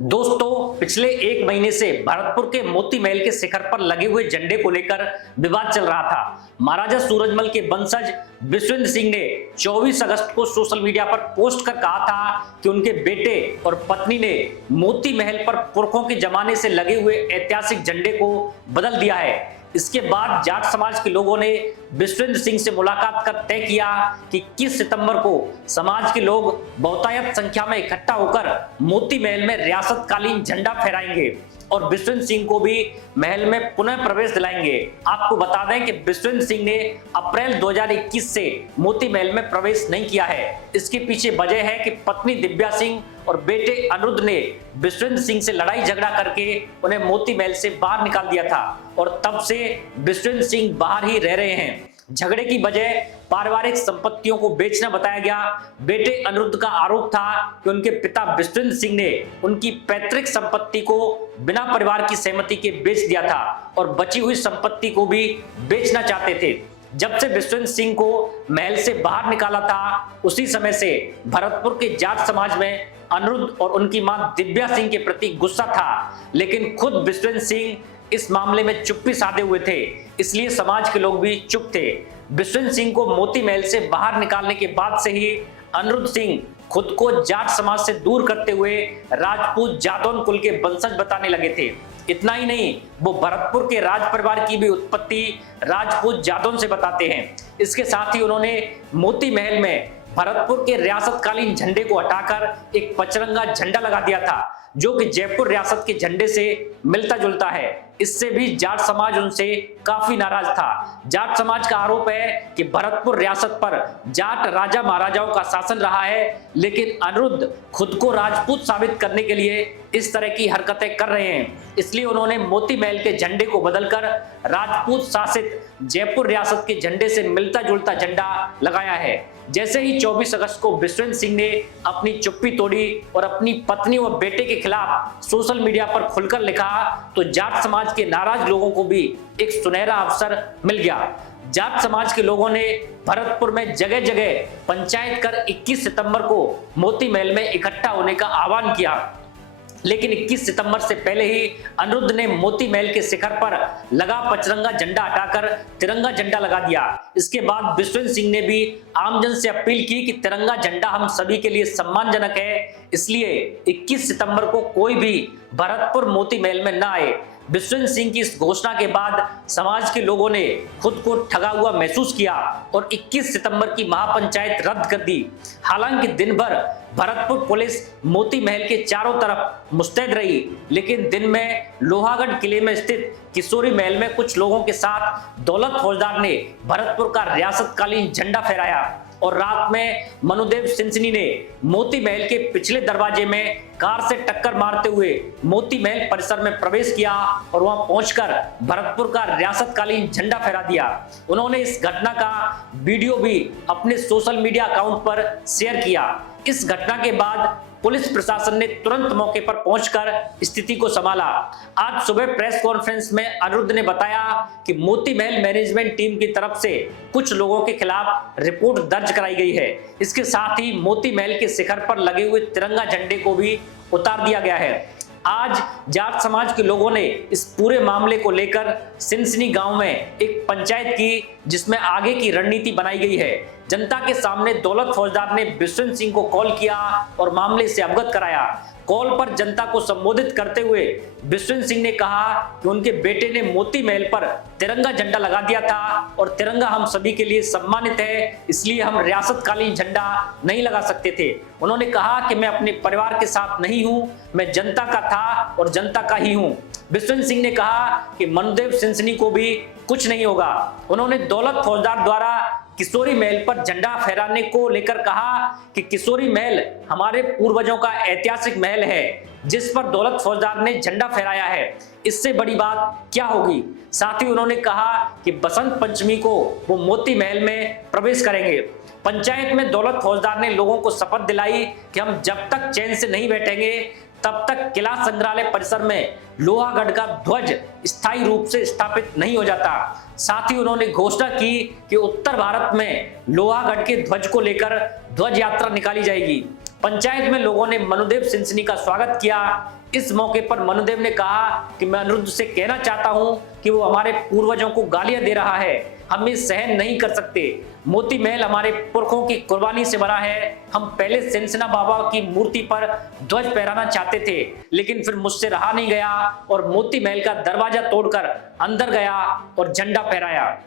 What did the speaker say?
दोस्तों, पिछले एक महीने से भरतपुर के मोती महल के शिखर पर लगे हुए झंडे को लेकर विवाद चल रहा था। महाराजा सूरजमल के वंशज विश्वेंद्र सिंह ने 24 अगस्त को सोशल मीडिया पर पोस्ट कर कहा था कि उनके बेटे और पत्नी ने मोती महल पर पुरखों के जमाने से लगे हुए ऐतिहासिक झंडे को बदल दिया है। इसके बाद जाट समाज के लोगों ने विश्वेंद्र सिंह से मुलाकात कर तय किया कि 21 सितंबर को समाज के लोग बहुतायत संख्या में इकट्ठा होकर मोती महल में रियासतकालीन झंडा फहराएंगे और विश्वेंद्र सिंह को भी महल में पुनः प्रवेश दिलाएंगे। आपको बता दें कि विश्वेंद्र सिंह ने अप्रैल 2021 से मोती महल में प्रवेश नहीं किया है। इसके पीछे वजह है कि पत्नी दिव्या सिंह और बेटे अनिरुद्ध ने विश्वेंद्र सिंह से लड़ाई झगड़ा करके उन्हें मोती महल से बाहर निकाल दिया था और तब से विश्वेंद्र सिंह बाहर ही रह रहे हैं। झगड़े की वजह पारिवारिक संपत्तियों को बेचना बताया गया। बेटे अनिरुद्ध का आरोप था कि उनके पिता विश्वेंद्र सिंह ने उनकी पैतृक संपत्ति को बिना परिवार की सहमति के बेच दिया था और बची हुई संपत्ति को भी बेचना चाहते थे। जब से विश्वेंद्र सिंह को महल से बाहर निकाला था, उसी समय से भरतपुर के जाट समाज में अनिरुद्ध और उनकी मां दिव्या सिंह के प्रति गुस्सा था, लेकिन खुद विश्वेंद्र सिंह इस मामले में चुप्पी साधे हुए थे, इसलिए समाज के लोग भी चुप थे। विश्वेंद्र सिंह को मोती महल से बाहर निकालने के बाद से ही अनिरुद्ध सिंह खुद को जाट समाज से दूर करते हुए राजपूत जादौन कुल के वंशज बताने लगे थे। इतना ही नहीं, वो भरतपुर के राज परिवार की भी उत्पत्ति राजपूत जादौन से बताते हैं। इसके साथ ही उन्होंने मोती महल में भरतपुर के रियासतकालीन झंडे को हटाकर एक पचरंगा झंडा लगा दिया था, जो कि जयपुर रियासत के झंडे से मिलता जुलता है। इससे भी जाट समाज उनसे काफी नाराज था। जाट समाज का आरोप है कि भरतपुर रियासत पर जाट राजा महाराजाओं का शासन रहा है, लेकिन अनिरुद्ध खुद को राजपूत साबित करने के लिए इस तरह की हरकतें कर रहे हैं। इसलिए उन्होंने मोती महल के झंडे को बदलकर राजपूत शासित जयपुर रियासत के झंडे से मिलता जुलता झंडा लगाया है। जैसे ही 24 अगस्त को विश्वेंद्र सिंह ने अपनी चुप्पी तोड़ी और अपनी पत्नी व बेटे के खिलाफ सोशल मीडिया पर खुलकर लिखा, तो जाट समाज के नाराज लोगों को भी एक सुनहरा अवसर मिल गया। जाट समाज के लोगों ने भरतपुर में जगह जगह पंचायत कर 21 सितंबर को मोती महल में इकट्ठा होने का आह्वान किया, लेकिन 21 सितंबर से पहले ही अनिरुद्ध ने मोती महल के शिखर पर लगा पचरंगा झंडा हटाकर तिरंगा झंडा लगा दिया। इसके बाद विश्वेंद्र सिंह ने भी आमजन से अपील की कि तिरंगा झंडा हम सभी के लिए सम्मानजनक है, इसलिए 21 सितंबर को कोई भी भरतपुर मोती महल में न आए। विश्वेंद्र सिंह की इस घोषणा के बाद समाज के लोगों ने खुद को ठगा हुआ महसूस किया और 21 सितंबर की महापंचायत रद्द कर दी। हालांकि दिन भर भरतपुर पुलिस मोती महल के चारों तरफ मुस्तैद रही, लेकिन दिन में लोहागढ़ किले में स्थित किशोरी महल में कुछ लोगों के साथ दौलत फौजदार ने भरतपुर का रियासतकालीन झंडा फहराया और रात में मनुदेव सिंसनी ने मोती महल के पिछले दरवाजे में कार से टक्कर मारते हुए मोती महल परिसर में प्रवेश किया और वहां पहुंचकर भरतपुर का रियासतकालीन झंडा फहरा दिया। उन्होंने इस घटना का वीडियो भी अपने सोशल मीडिया अकाउंट पर शेयर किया। इस घटना के बाद पुलिस प्रशासन ने तुरंत मौके पर पहुंचकर स्थिति को संभाला। आज सुबह प्रेस कॉन्फ्रेंस में अनिरुद्ध ने बताया कि मोती महल मैनेजमेंट टीम की तरफ से कुछ लोगों के खिलाफ रिपोर्ट दर्ज कराई गई है। इसके साथ ही मोती महल के शिखर पर लगे हुए तिरंगा झंडे को भी उतार दिया गया है। आज जाट समाज के लोगों ने इस पूरे मामले को लेकर सिनसिनी गांव में एक पंचायत की, जिसमें आगे की रणनीति बनाई गई है। जनता के सामने दौलत फौजदार ने विश्वेंद्र सिंह को कॉल किया और मामले से अवगत कराया। कॉल पर जनता को संबोधित करते हुए विश्वेंद्र सिंह ने कहा कि उनके बेटे ने मोती महल पर तिरंगा झंडा लगा दिया था और तिरंगा हम सभी के लिए सम्मानित है, इसलिए हम रियासतकालीन झंडा नहीं लगा सकते थे। उन्होंने कहा कि मैं अपने परिवार के साथ नहीं हूं, मैं जनता का था और जनता का ही हूं। विश्वेंद्र सिंह ने कहा कि मनुदेव सिंसनी को भी कुछ नहीं होगा। उन्होंने दौलत फौजदार द्वारा किशोरी महल पर झंडा फहराने को लेकर कहा कि किशोरी महल हमारे पूर्वजों का ऐतिहासिक महल है, जिस पर दौलत फौजदार ने झंडा फहराया है। इससे बड़ी बात क्या होगी। साथ ही उन्होंने कहा कि बसंत पंचमी को वो मोती महल में प्रवेश करेंगे। पंचायत में दौलत फौजदार ने लोगों को शपथ दिलाई कि हम जब तक चैन से नहीं बैठेंगे तब तक किला संग्रहालय परिसर में लोहागढ़ का ध्वज स्थायी रूप से स्थापित नहीं हो जाता। साथ ही उन्होंने घोषणा की कि उत्तर भारत में लोहागढ़ के ध्वज को लेकर ध्वज यात्रा निकाली जाएगी। पंचायत में लोगों ने मनुदेव सिंसनी का स्वागत किया। इस मौके पर मनुदेव ने कहा कि मैं अनिरुद्ध से कहना चाहता हूं कि वो हमारे पूर्वजों को गालियां दे रहा है, हम ये सहन नहीं कर सकते। मोती महल हमारे पुरखों की कुर्बानी से बना है। हम पहले सिंसना बाबा की मूर्ति पर ध्वज फहराना चाहते थे, लेकिन फिर मुझसे रहा नहीं गया और मोती महल का दरवाजा तोड़कर अंदर गया और झंडा फहराया।